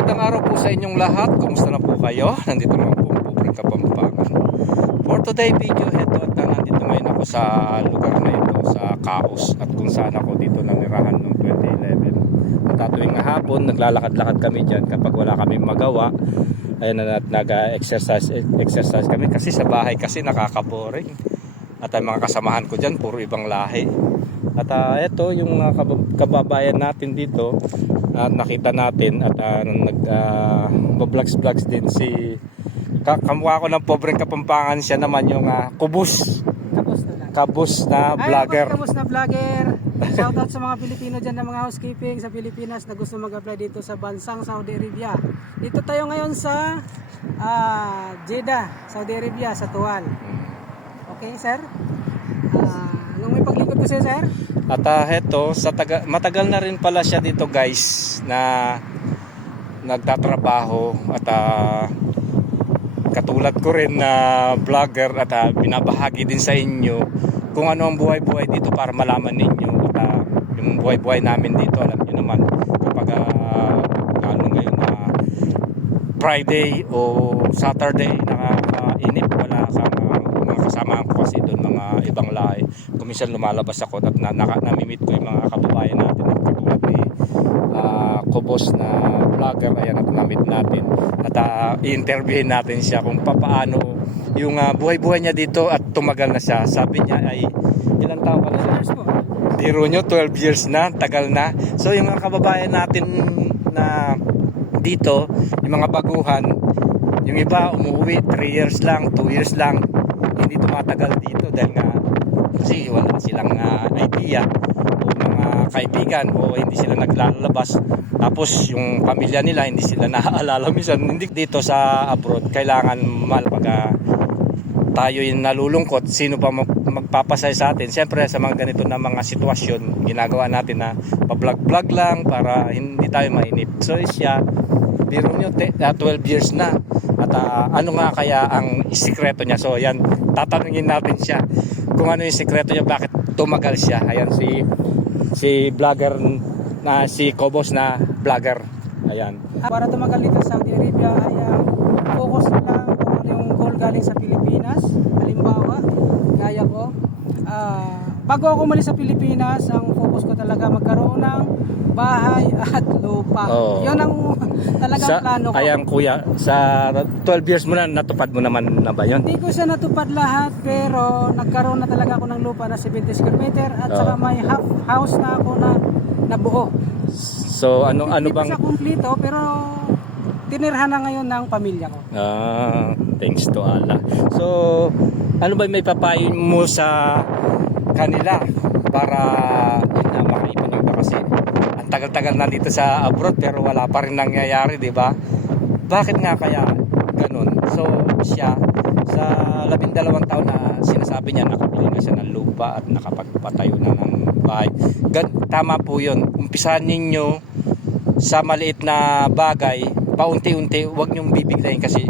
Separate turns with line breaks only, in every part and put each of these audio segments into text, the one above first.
magandang araw po sa inyong lahat. Kumusta na po kayo? Nandito naman po ang Pupring Kapampangan. For today video, heto at na nandito ngayon ako sa lugar na ito, sa Kaos at kung saan ako dito nanirahan noong 2011. At tuwing hapon, naglalakad-lakad kami dyan kapag wala kami magawa. Ayan na at nag-exercise exercise kami kasi sa bahay kasi nakaka-boring. At ang mga kasamahan ko dyan, puro ibang lahi. At uh, ito yung mga kab- kababayan natin dito at nakita natin at uh, nag uh, vlogs vlogs din si ka- kamukha ko ng pobreng kapampangan siya naman yung uh, kubus
Tapos na lang.
kabus na
Ay,
vlogger
ako, Tapos na vlogger. Shoutout sa mga Pilipino dyan ng mga housekeeping sa Pilipinas na gusto mag-apply dito sa bansang Saudi Arabia. Dito tayo ngayon sa ah, Jeddah, Saudi Arabia, sa Tuwal. Okay, sir? Ah, anong may paglingkod ko sa'yo, sir?
At uh, heto sa taga, matagal na rin pala siya dito guys na nagtatrabaho. At uh, katulad ko rin na vlogger at uh, binabahagi din sa inyo kung ano ang buhay-buhay dito para malaman ninyo. At uh, yung buhay-buhay namin dito alam niyo naman kapag uh, lalo ngayon na Friday o Saturday nakakainip wala kang uh, kasama ko kasi doon mga ibang lahi. Kuminsan lumalabas ako at na, naka, namimit ko yung mga kababayan natin at katulad ni uh, Kobos na vlogger. Ayan at namit natin. At uh, i-interviewin natin siya kung papaano yung uh, buhay-buhay niya dito at tumagal na siya. Sabi niya ay ilang taon ka na siya? Biro nyo 12 years na. Tagal na. So yung mga kababayan natin na dito yung mga baguhan yung iba umuwi 3 years lang 2 years lang hindi tumatagal dito dahil nga kasi wala silang ah, idea o mga kaibigan o hindi sila naglalabas tapos yung pamilya nila hindi sila naaalala minsan hindi dito sa abroad kailangan mahal pag ah, tayo yung nalulungkot, sino pa mag- magpapasay sa atin? Siyempre sa mga ganito na mga sitwasyon, ginagawa natin na pa-vlog-vlog lang para hindi tayo mainip. So siya, biro nyo, te- ah, 12 years na. At ah, ano nga kaya ang isikreto niya? So yan, tatanungin natin siya kung ano yung sikreto niya, bakit tumagal siya. Ayan si si vlogger na si Kobos na vlogger. Ayan.
Para tumagal dito sa Saudi Arabia ay ah, focus na lang kung ano yung goal galing sa Pilipinas. Halimbawa, gaya ko. ah, bago ako umalis sa Pilipinas, ang focus ko talaga magkaroon ng bahay at lupa.
Oo.
Yun ang talagang
Sa,
plano ko.
ayan kuya, sa 12 years mo na natupad mo naman na ba yun?
Hindi ko siya natupad lahat pero nagkaroon na talaga ako ng lupa na 70 square meter at
Oo.
saka may half house na ako na nabuo.
So ano ano
Hindi pa
bang
siya kumpleto pero tinirhan na ngayon ng pamilya ko.
Ah, thanks to Allah. So ano ba may papayo mo sa kanila para yun na makaipon yung iba kasi ang tagal-tagal na dito sa abroad pero wala pa rin nangyayari, di ba? Bakit nga kaya ganun? So siya sa labindalawang taon na sinasabi niya nakabili na siya ng lupa at nakapagpatayo na ng bahay. Gan tama po yun. Umpisahan ninyo sa maliit na bagay, paunti-unti, huwag niyong bibiglayin kasi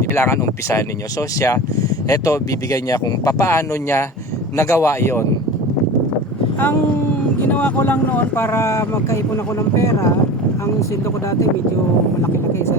kailangan umpisahan ninyo. So siya, eto bibigay niya kung papaano niya nagawa yon.
Ang ginawa ko lang noon para magkaipon ako ng pera, ang sindo ko dati medyo malaki-laki sa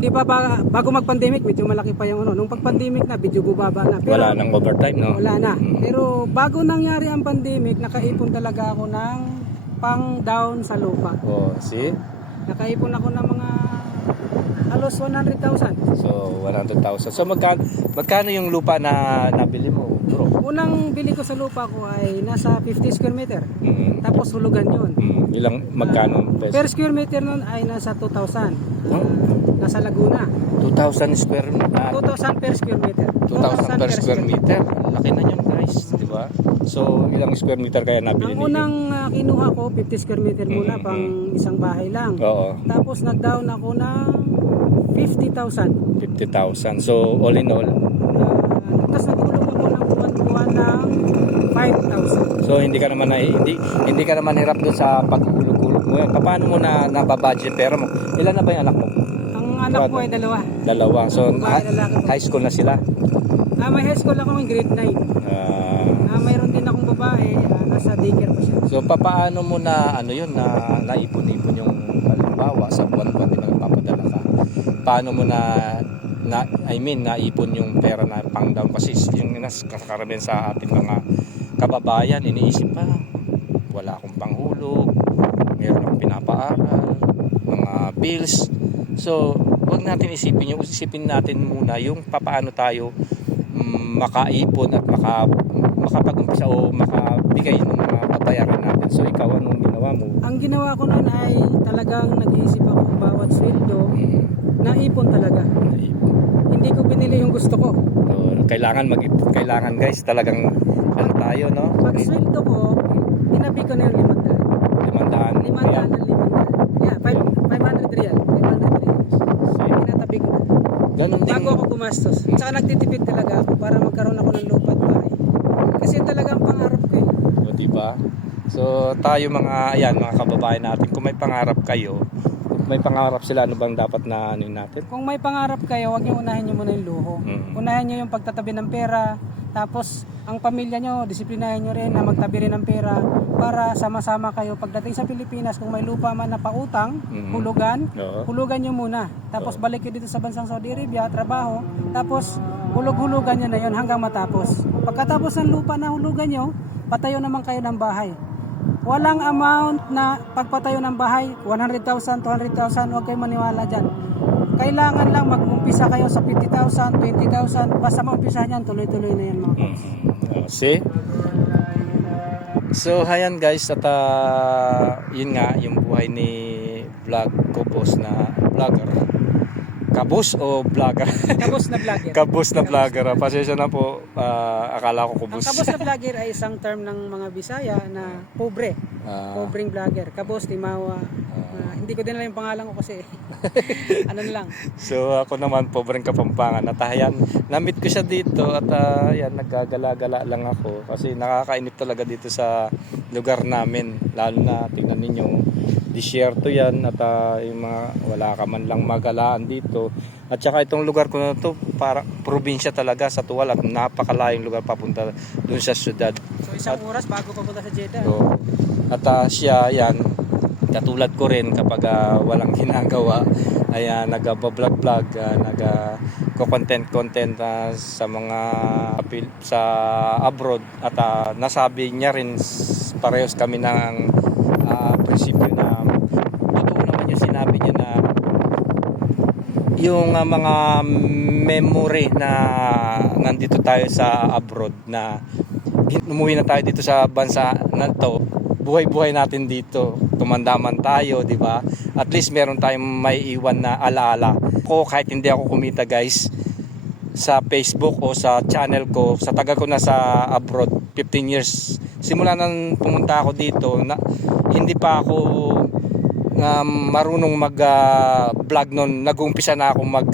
hindi pa ba, bago mag-pandemic medyo malaki pa yung ano. Nung pag-pandemic na medyo bubaba na. Pero
Wala nang overtime, no?
Wala na.
Mm.
Pero bago nangyari ang pandemic, nakaipon talaga ako ng pang down sa lupa.
Oh, see?
Nakaipon ako ng mga halos 100,000.
So, 100,000. So, magkano, magkano yung lupa na nabili mo?
Unang bili ko sa lupa ko ay nasa 50 square meter.
Mm.
Tapos hulugan yun.
Mm. Ilang, magkano
Per
peso?
square meter nun ay nasa 2,000.
Oh,
Nasa Laguna.
2,000 square ah,
2,000 per square meter.
2,000 per square meter. Laki na yun, guys. Di ba? So, ilang square meter kaya nabili
Ang
ninyo?
unang ah, kinuha ko, 50 square meter muna
Mm,
pang isang bahay lang.
Oo.
Tapos nag-down ako ng 50,000.
50,000. So, all in all,
Uh, tapos nagulong ako ng buwan-buwan ng 5,000.
So hindi ka naman na, hindi hindi ka naman hirap doon sa pagkukulog-kulog mo. Yan. Paano mo na nababudget pera mo? Ilan na ba yung anak mo?
Ang anak ko ay dalawa.
Dalawa. So ha-
po.
high school na sila.
Ah, may high school ako ng grade 9.
Ah,
Ah, mayroon din akong babae, ah, nasa daycare pa siya.
so papaano mo na ano yun na naipon-ipon yung halimbawa sa buwan-buwan din paano mo na na I mean naipon yung pera na pang down kasi yung nas karamihan sa ating mga kababayan iniisip pa wala akong panghulog meron akong pinapaaral mga bills so wag natin isipin yung isipin natin muna yung papaano tayo mm, makaipon at maka makapag-umpisa o makabigay ng mga babayaran natin so ikaw anong ginawa mo
Ang ginawa ko noon ay talagang nag-iisip ako bawat sweldo,
Mm,
naipon talaga.
naipon.
Hindi ko binili yung gusto ko.
So, kailangan mag kailangan guys talagang tayo no
Pag sweldo ko, tinabi ko na yung limandaan.
limandaan
Limandaan ng limandaan. Yeah, five, 500 real. 500 real. Tinatabi ko na.
ganun din
Bago ako gumastos. Tsaka nagtitipid talaga ako para magkaroon ako ng lupa at bahay. Kasi talagang pangarap ko eh.
o di ba so tayo mga ayan mga kababayan natin kung may pangarap kayo may pangarap sila ano bang dapat na ano natin
Kung may pangarap kayo, huwag niyo unahin niyo muna yung luho.
Mm.
Unahin niyo yung pagtatabi ng pera. Tapos, ang pamilya niyo, disiplinahin niyo rin na magtabi rin ng pera para sama-sama kayo. Pagdating sa Pilipinas, kung may lupa man na pautang,
Mm.
hulugan,
Oo.
hulugan niyo muna. Tapos balik kayo dito sa bansang Saudi Arabia, trabaho. Tapos, hulog-hulugan niyo na yon hanggang matapos. Pagkatapos ng lupa na hulugan niyo, patayo naman kayo ng bahay. Walang amount na pagpatayo ng bahay, 100,000, 200,000, huwag kayo maniwala dyan. Kailangan lang mag-umpisa kayo sa 50,000, 20,000, basta maumpisa niyan, tuloy-tuloy na yan mga boss.
Oh, see? So, hayan guys, at ah, yun nga, yung buhay ni vlog ko boss na vlogger. Kabos o vlogger?
Kabos na vlogger.
Kabos na vlogger. Pasensya na po, ah, akala ko
Ang
kubos.
kabos na vlogger ay isang term ng mga Bisaya na pobre.
Ah,
Pobreng vlogger. Kabos, Timawa. Ah, hindi ko din alam yung pangalan ko kasi ano na lang.
So ako naman pobreng kapampangan. At ayan, namit ko siya dito at ah, ayan, naggagala-gala lang ako. Kasi nakakainip talaga dito sa lugar namin. Lalo na tingnan ninyo disyerto yan at ah, yung mga wala ka man lang magalaan dito. At saka itong lugar ko na to para probinsya talaga sa Tuwal at napakalayong lugar papunta dun sa syudad.
So isang oras bago papunta sa Jeddah.
So, at ah, siya, yan, katulad ko rin kapag ah, walang ginagawa, ay uh, nag-vlog-vlog, uh, nag-content-content ah, sa mga sa abroad at ah, nasabi niya rin parehas kami ng ah, prinsipyo na totoo naman yung sinabi niya na yung ah, mga memory na nandito tayo sa abroad na umuwi na tayo dito sa bansa na to buhay-buhay natin dito. Tumandaman tayo di ba? At least meron tayong may iwan na alaala. Ko kahit hindi ako kumita guys sa Facebook o sa channel ko sa tagal ko na sa abroad 15 years. Simula nang pumunta ako dito na hindi pa ako um, marunong mag ah, noon nag-umpisa na ako mag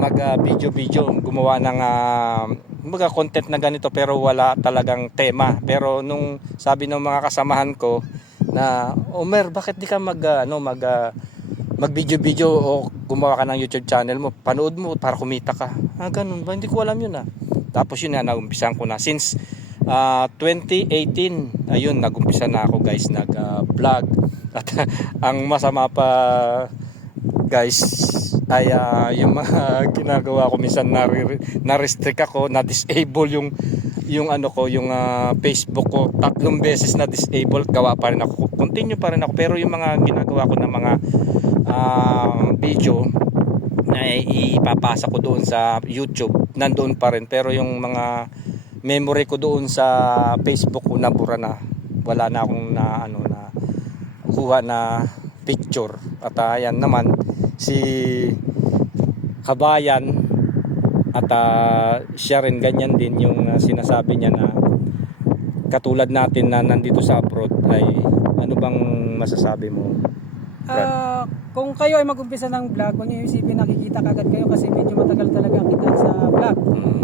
mag ah, video video gumawa ng uh, mga content na ganito pero wala talagang tema. Pero nung sabi ng mga kasamahan ko na Omer bakit di ka mag ah, ano mag ah, mag video video o gumawa ka ng YouTube channel mo? Panood mo para kumita ka. Ah ganun ba? Hindi ko alam yun ah. Tapos yun na naumpisan ko na. Since ah, 2018 ayun nagumpisa na ako guys nag ah, vlog. At ang masama pa guys ay ah, yung mga ginagawa ko minsan na na-restrict ako na-disable yung yung ano ko yung ah, Facebook ko. Tatlong beses na disable gawa pa rin ako. Continue pa rin ako. Pero yung mga ginagawa ko na mga ah, video na ipapasa ko doon sa YouTube nandoon pa rin. Pero yung mga memory ko doon sa Facebook ko nabura na. Wala na akong na ano na kuha na picture. At ah, ayan naman si kabayan at ah, siya rin ganyan din yung ah, sinasabi niya na katulad natin na nandito sa abroad ay ano bang masasabi mo?
Ah, kung kayo ay mag-umpisa ng vlog, kung niyo isipin nakikita kagad kayo kasi medyo matagal talaga kita sa vlog.
Mm,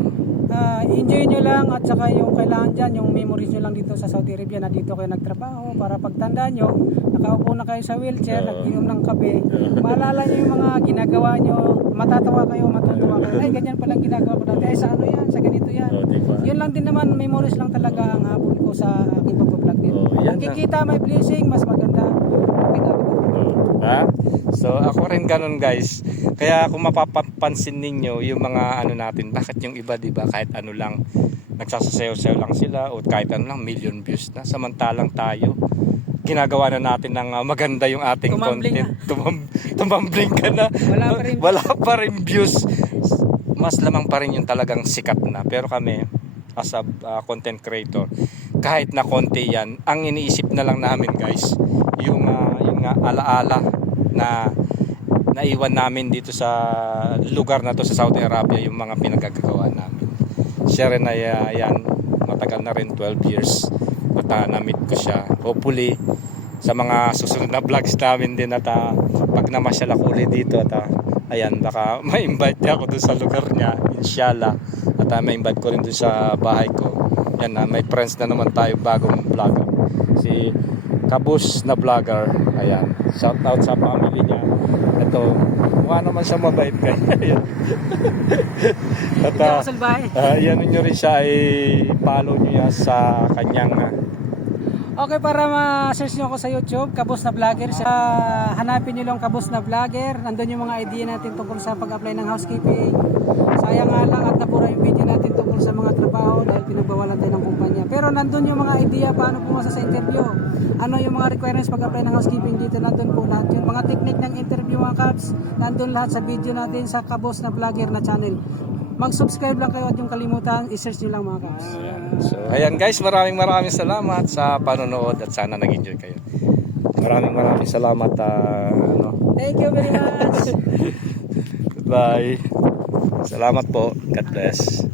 Ah, enjoy nyo lang at saka yung kailangan dyan, yung memories nyo lang dito sa Saudi Arabia na dito kayo nagtrabaho para pagtanda nyo, nakaupo na kayo sa wheelchair, nag-inom ng kape, maalala nyo yung mga ginagawa nyo, matatawa kayo, matutuwa kayo, ay ganyan palang ginagawa ko dati, ay sa ano yan, sa ganito yan.
oh, diba?
Yun lang din naman, memories lang talaga ang hapon ko sa aking pag-vlog din.
Oh,
Kung kikita may blessing, mas maganda. Okay na.
Oh. Ha? So ako rin ganun guys. Kaya kung mapapansin ninyo yung mga ano natin, bakit yung iba 'di ba kahit ano lang nagsasasayaw-sayaw lang sila o kahit ano lang million views na samantalang tayo ginagawa na natin ng uh, maganda yung ating
Tumambling
content. Tumam tumambling ka na.
Wala pa rin.
Wala pa rin views. Mas lamang pa rin yung talagang sikat na. Pero kami as a uh, content creator, kahit na konti yan, ang iniisip na lang namin guys, yung uh, yung uh, alaala na naiwan namin dito sa lugar na to sa Saudi Arabia yung mga pinagagawa namin. Siya rin ay uh, yan, matagal na rin 12 years at uh, na-meet ko siya. Hopefully sa mga susunod na vlogs namin din at uh, pag namasyal ako ulit dito at uh, ayan baka ma-invite niya ako dun sa lugar niya inshallah at uh, ma-invite ko rin dun sa bahay ko yan na may friends na naman tayo bagong vlogger si Kabus na vlogger ayan shout out sa family niya ito mukha naman siya mabait kay ayan at uh, uh, yan nyo rin siya ay follow nyo yan sa kanyang uh,
Okay, para ma-search nyo ako sa YouTube, Kabos na Vlogger. Sa, hanapin nyo lang Kabos na Vlogger. Nandun yung mga idea natin tungkol sa pag-apply ng housekeeping. Sayang nga lang at napura yung video natin tungkol sa mga trabaho dahil pinagbawalan tayo ng kumpanya. Pero nandun yung mga idea paano pumasa sa interview. Ano yung mga requirements pag-apply ng housekeeping dito. Nandun po lahat yun. Mga technique ng interview mga caps. Nandun lahat sa video natin sa Kabos na Vlogger na channel. Mag-subscribe lang kayo at yung kalimutan, i-search nyo lang mga caps.
So, ayan guys, maraming maraming salamat sa panonood at sana nag-enjoy kayo. Maraming maraming salamat. ah, ano.
Thank you very much.
Goodbye. Salamat po. God bless.